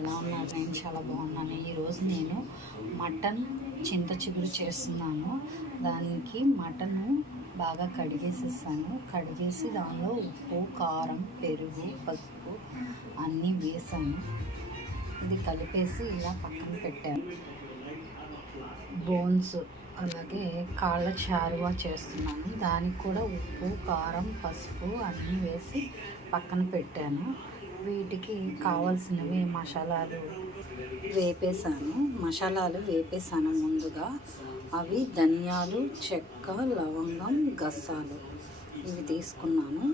ఎలా ఉన్నారు? నేను చాలా బాగున్నాను. ఈరోజు నేను మటన్ చింత చిగురు చేస్తున్నాను. దానికి మటను బాగా కడిగేసి దానిలో ఉప్పు, కారం, పెరుగు, పసుపు అన్నీ వేసాను. ఇది కలిపేసి ఇలా పక్కన పెట్టాను. బోన్స్ అలాగే కాళ్ళ చారువా చేస్తున్నాను. దానికి కూడా ఉప్పు, కారం, పసుపు అన్నీ వేసి పక్కన పెట్టాను. వీటికి కావాల్సినవి మసాలాలు వేపేసాను ముందుగా. అవి ధనియాలు, చెక్క, లవంగం, గసాలు ఇవి తీసుకున్నాను.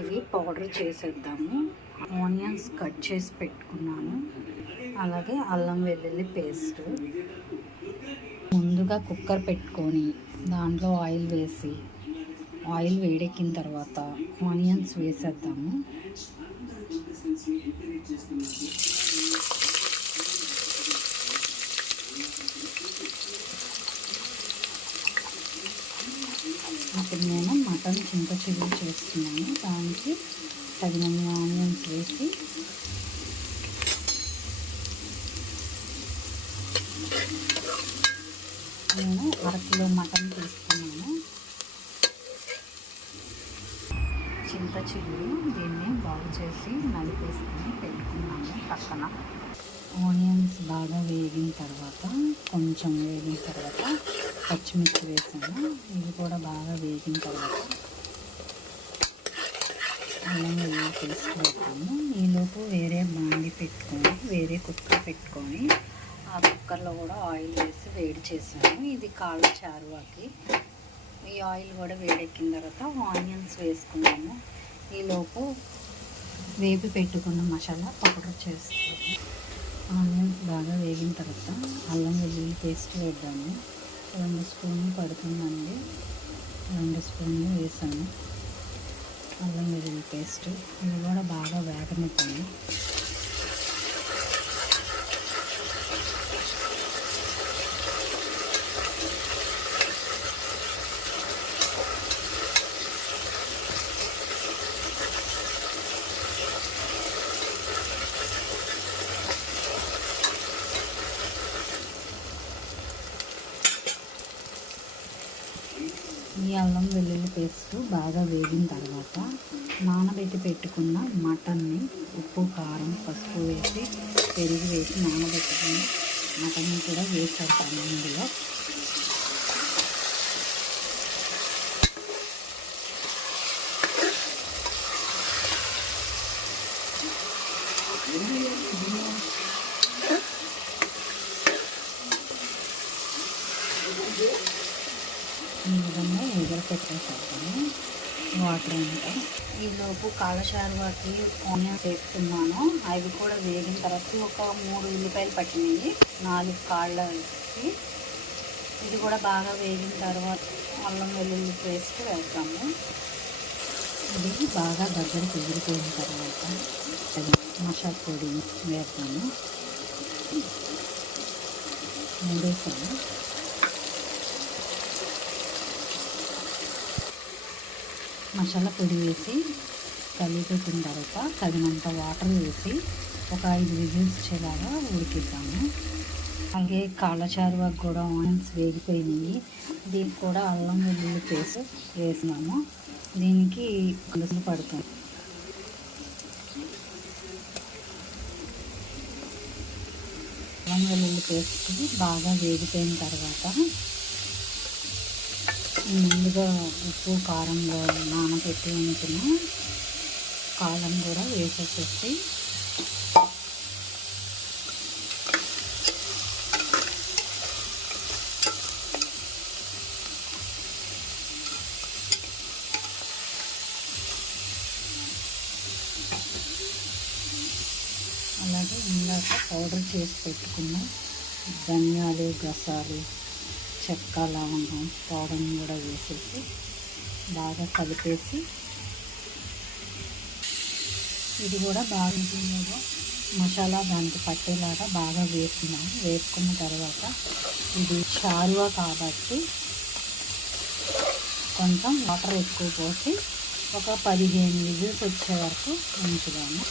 ఇవి పౌడర్ చేసేద్దాము. ఆనియన్స్ కట్ చేసి పెట్టుకున్నాను. అలాగే అల్లం వెల్లుల్లి పేస్ట్. ముందుగా కుక్కర్ పెట్టుకొని దాంట్లో ఆయిల్ వేసి ఆయిల్ వేడెక్కిన తర్వాత ఆనియన్స్ వేసేద్దాము. ఇప్పుడు నేను మటన్ చింత చిగురు చేస్తున్నాను. దానికి తగినన్ని ఆనియన్స్ వేసి నేను 1 కిలో మటన్ తీసుకున్నాను. చింత చిగురు దీన్ని బాగు చేసి నలిపేసుకొని పెట్టుకున్నాను పక్కన. ఆనియన్స్ బాగా వేగిన తర్వాత పచ్చిమిర్చి వేసాను. ఇవి కూడా బాగా వేగిన తర్వాత అల్లం వెల్లుల్లి పేస్ట్ వేస్తాము. ఈలోపు వేరే కుక్కర్ పెట్టుకొని ఆ కుక్కర్లో కూడా ఆయిల్ వేసి వేడి చేసాను. ఇది కాళ్ళ చారువాకి. ఈ ఆయిల్ కూడా వేడెక్కిన తర్వాత ఆనియన్స్ వేసుకున్నాము. ఈలోపు వేపి పెట్టుకున్న మసాలా పౌడర్ చేస్తాము. ఆనియన్స్ బాగా వేగిన తర్వాత అల్లం వెల్లుల్లి పేస్ట్ వేద్దాము. 2 స్పూన్లు పడుతుందండి. 2 స్పూన్లు వేసాను అల్లం వెల్లుల్లి పేస్ట్. ఇది కూడా బాగా వేగనివ్వండి. ఈ అల్లం వెల్లుల్లి పేస్ట్ బాగా వేగిన తర్వాత నానబెట్టి పెట్టుకున్న మటన్ని ఉప్పు, కారం, పసుపు వేసి పెరుగు వేసి నానబెట్టుకున్న మటన్ని కూడా వేసేస్తాను ఇందులో. ఈ విధంగా పెట్టేసేద్దాము వాటర్ అంతా. ఈలోపు కాళ్ళ చారువాకి ఆనియన్స్ వేస్తున్నాను. అవి కూడా వేగిన తర్వాత ఒక 3 ఉల్లిపాయలు పట్టినాయి, 4 కాళ్ళ వేసి ఇది కూడా బాగా వేగిన తర్వాత అల్లం వెల్లుల్లి పేస్ట్ వేస్తాము. ఇది బాగా దగ్గరికి ఎగిరిపోయిన తర్వాత మసాలా పొడి వేస్తాము. 3 వేసాము. మసాలా పొడి వేసి కలిపెట్టిన తర్వాత తగినంత వాటర్ వేసి ఒక 5 విజిల్స్ వచ్చేలాగా ఉడికిద్దాము. అలాగే కాళ్ళ చారువాకు కూడా ఆనియన్స్ వేగిపోయినాయి. దీనికి కూడా అల్లం వెల్లుల్లి పేస్ట్ వేసినాము. దీనికి పులుసు పడుతుంది. అల్లం వెల్లుల్లి పేస్ట్ బాగా వేగిపోయిన తర్వాత ముందుగా ఉప్పు, కారంలో నానబెట్టి ఉంచిన కారం కూడా వేసేసేసి అలాగే ఇందాక పౌడర్ చేసి పెట్టుకున్న ధనియాలు, గసాలు, చెక్క, లవంగం పౌడర్ని కూడా వేసేసి బాగా కలిపేసి ఇది కూడా బాగా మసాలా దానికి పట్టేలాగా బాగా వేసుకున్న తర్వాత ఇది చారువా కాబట్టి కొంచెం వాటర్ ఎక్కువ పోసి ఒక 15 విజిల్స్ వచ్చే వరకు ఉంచుదాము.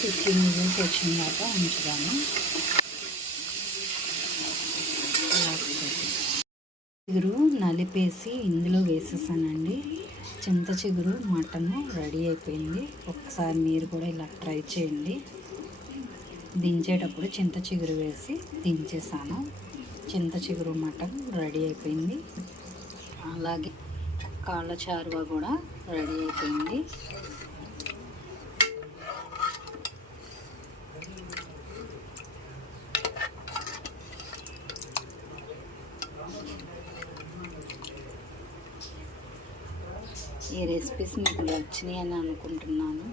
15 విజిల్స్ వచ్చిన దాకా ఉంచుదాము. చిగురు నలిపేసి ఇందులో వేసేసానండి. చింత చిగురు మటను రెడీ అయిపోయింది. ఒకసారి మీరు కూడా ఇలా ట్రై చేయండి. దించేటప్పుడు చింత చిగురు వేసి దించేసాను. చింత చిగురు మటన్ రెడీ అయిపోయింది. అలాగే కాళ్ళ చారువ కూడా రెడీ అయిపోయింది. ఈ రెసిపీస్ మీకు నచ్చినాయి అని అనుకుంటున్నాను.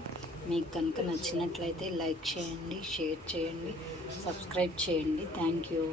మీకు కనుక నచ్చినట్లయితే లైక్ చేయండి, షేర్ చేయండి, సబ్స్క్రైబ్ చేయండి. Thank you.